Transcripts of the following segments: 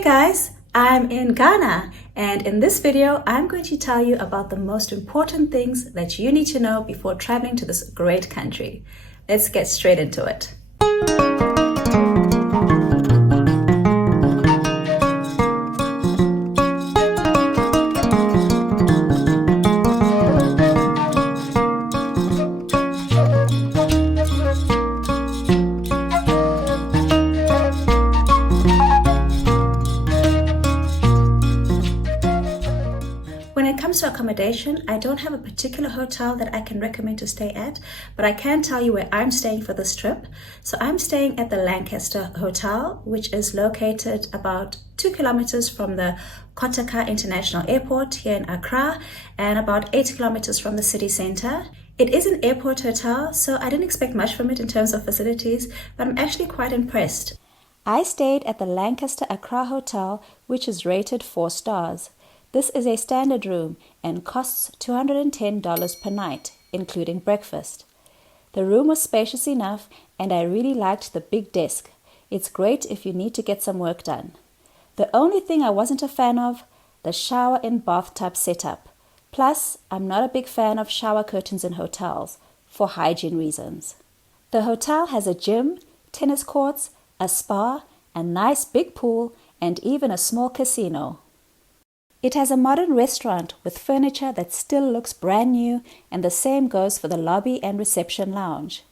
Hey guys, I'm in Ghana, and in this video I'm going to tell you about the most important things that you need to know before traveling to this great country. Let's get straight into it. When it comes to accommodation, I don't have a particular hotel that I can recommend to stay at, but I can tell you where I'm staying for this trip. So I'm staying at the Lancaster Hotel, which is located about 2 kilometers from the Kotoka International Airport here in Accra and about 8 kilometers from the city center. It is an airport hotel, so I didn't expect much from it in terms of facilities, but I'm actually quite impressed. I stayed at the Lancaster Accra Hotel, which is rated 4 stars. This is a standard room and costs $210 per night, including breakfast. The room was spacious enough and I really liked the big desk. It's great if you need to get some work done. The only thing I wasn't a fan of, the shower and bathtub setup. Plus, I'm not a big fan of shower curtains in hotels, for hygiene reasons. The hotel has a gym, tennis courts, a spa, a nice big pool, and even a small casino. It has a modern restaurant with furniture that still looks brand new, and the same goes for the lobby and reception lounge.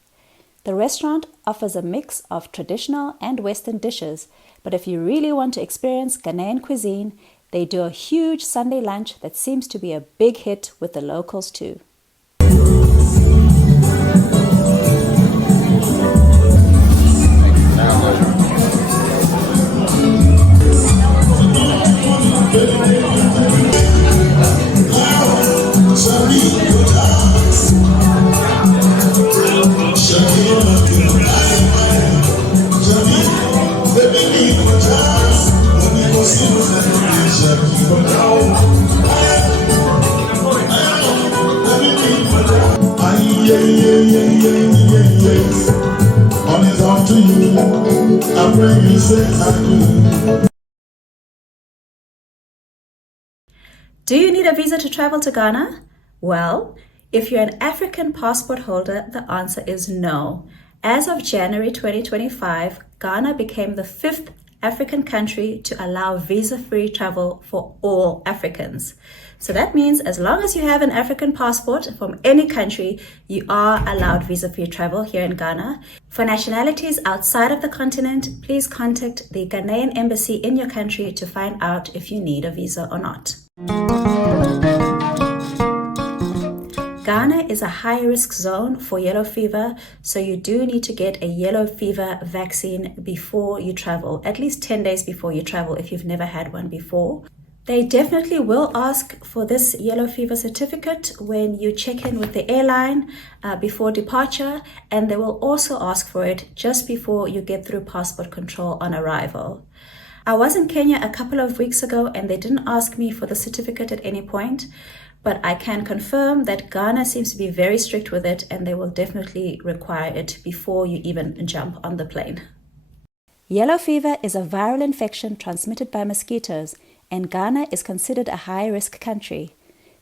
The restaurant offers a mix of traditional and Western dishes, but if you really want to experience Ghanaian cuisine, they do a huge Sunday lunch that seems to be a big hit with the locals too. Do you need a visa to travel to Ghana? Well, if you're an African passport holder, the answer is no. As of January 2025, Ghana became the 5th African country to allow visa-free travel for all Africans. So that means as long as you have an African passport from any country, you are allowed visa-free travel here in Ghana. For nationalities outside of the continent, please contact the Ghanaian embassy in your country to find out if you need a visa or not. Ghana is a high-risk zone for yellow fever, so you do need to get a yellow fever vaccine before you travel, at least 10 days before you travel if you've never had one before. They definitely will ask for this yellow fever certificate when you check in with the airline before departure, and they will also ask for it just before you get through passport control on arrival. I was in Kenya a couple of weeks ago and they didn't ask me for the certificate at any point, but I can confirm that Ghana seems to be very strict with it and they will definitely require it before you even jump on the plane. Yellow fever is a viral infection transmitted by mosquitoes, and Ghana is considered a high-risk country.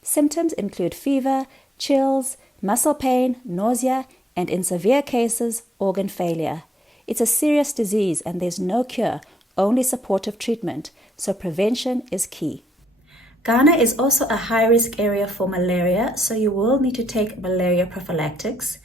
Symptoms include fever, chills, muscle pain, nausea, and in severe cases, organ failure. It's a serious disease and there's no cure, only supportive treatment, so prevention is key. Ghana is also a high-risk area for malaria, so you will need to take malaria prophylactics.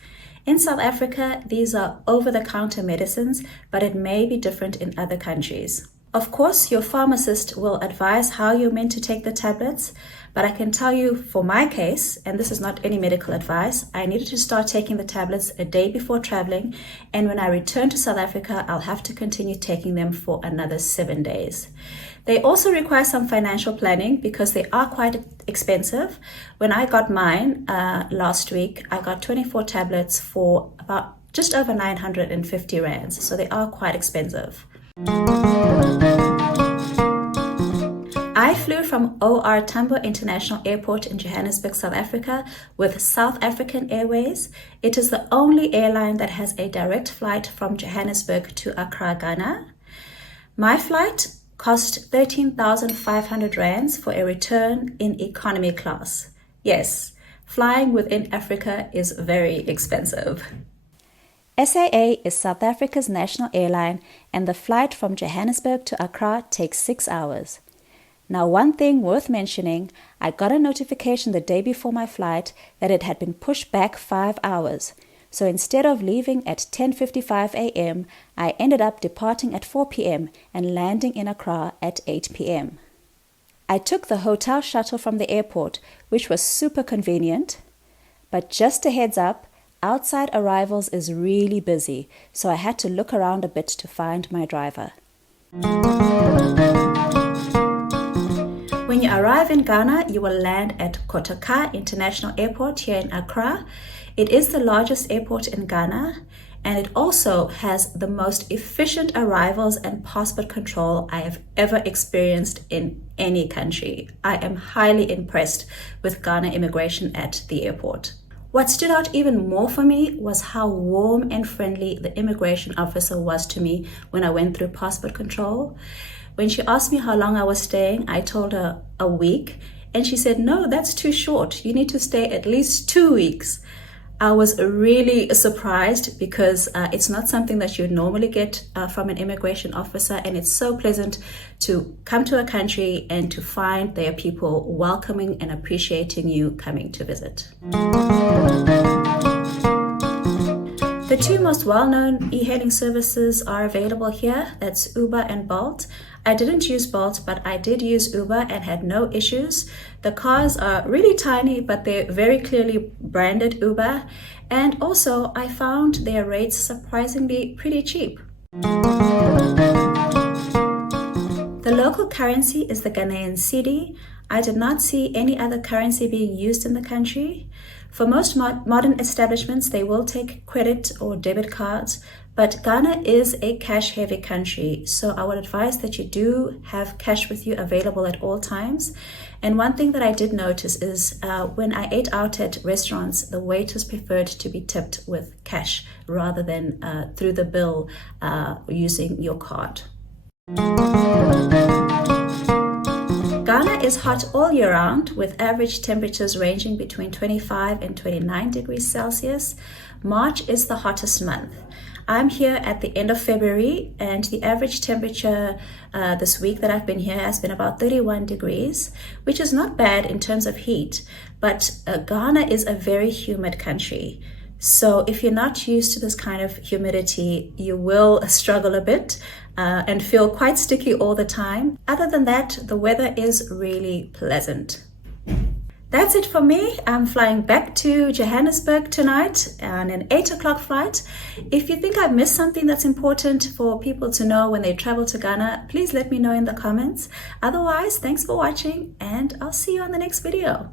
In South Africa, these are over-the-counter medicines, but it may be different in other countries. Of course, your pharmacist will advise how you're meant to take the tablets, but I can tell you for my case, and this is not any medical advice, I needed to start taking the tablets a day before traveling, and when I return to South Africa, I'll have to continue taking them for another 7 days. They also require some financial planning because they are quite expensive. When I got mine last week, I got 24 tablets for about just over 950 rands, so they are quite expensive. I flew from OR Tambo International Airport in Johannesburg, South Africa with South African Airways. It is the only airline that has a direct flight from Johannesburg to Accra, Ghana. My flight cost 13,500 rands for a return in economy class. Yes, flying within Africa is very expensive. SAA is South Africa's national airline, and the flight from Johannesburg to Accra takes 6 hours. Now, one thing worth mentioning, I got a notification the day before my flight that it had been pushed back 5 hours. So instead of leaving at 10:55 a.m., I ended up departing at 4 p.m. and landing in Accra at 8 p.m. I took the hotel shuttle from the airport, which was super convenient. But just a heads up, outside arrivals is really busy, so I had to look around a bit to find my driver. When you arrive in Ghana, you will land at Kotoka International Airport here in Accra. It is the largest airport in Ghana, and it also has the most efficient arrivals and passport control I have ever experienced in any country. I am highly impressed with Ghana immigration at the airport. What stood out even more for me was how warm and friendly the immigration officer was to me when I went through passport control. When she asked me how long I was staying, I told her a week, and she said, "No, that's too short. You need to stay at least 2 weeks." I was really surprised because it's not something that you normally get from an immigration officer, and it's so pleasant to come to a country and to find their people welcoming and appreciating you coming to visit. The two most well-known e-hailing services are available here. That's Uber and Bolt. I didn't use Bolt, but I did use Uber and had no issues. The cars are really tiny, but they're very clearly branded Uber. And also, I found their rates surprisingly pretty cheap. The local currency is the Ghanaian cedi. I did not see any other currency being used in the country. For most modern establishments, they will take credit or debit cards, but Ghana is a cash-heavy country, so I would advise that you do have cash with you available at all times. And one thing that I did notice is when I ate out at restaurants, the waiters preferred to be tipped with cash rather than through the bill using your card. Ghana is hot all year round, with average temperatures ranging between 25 and 29 degrees Celsius. March is the hottest month. I'm here at the end of February, and the average temperature this week that I've been here has been about 31 degrees, which is not bad in terms of heat, but Ghana is a very humid country. So if you're not used to this kind of humidity, you will struggle a bit and feel quite sticky all the time. Other than that, the weather is really pleasant. That's it for me. I'm flying back to Johannesburg tonight on an 8 o'clock flight. If you think I've missed something that's important for people to know when they travel to Ghana, please let me know in the comments. Otherwise, thanks for watching, and I'll see you on the next video.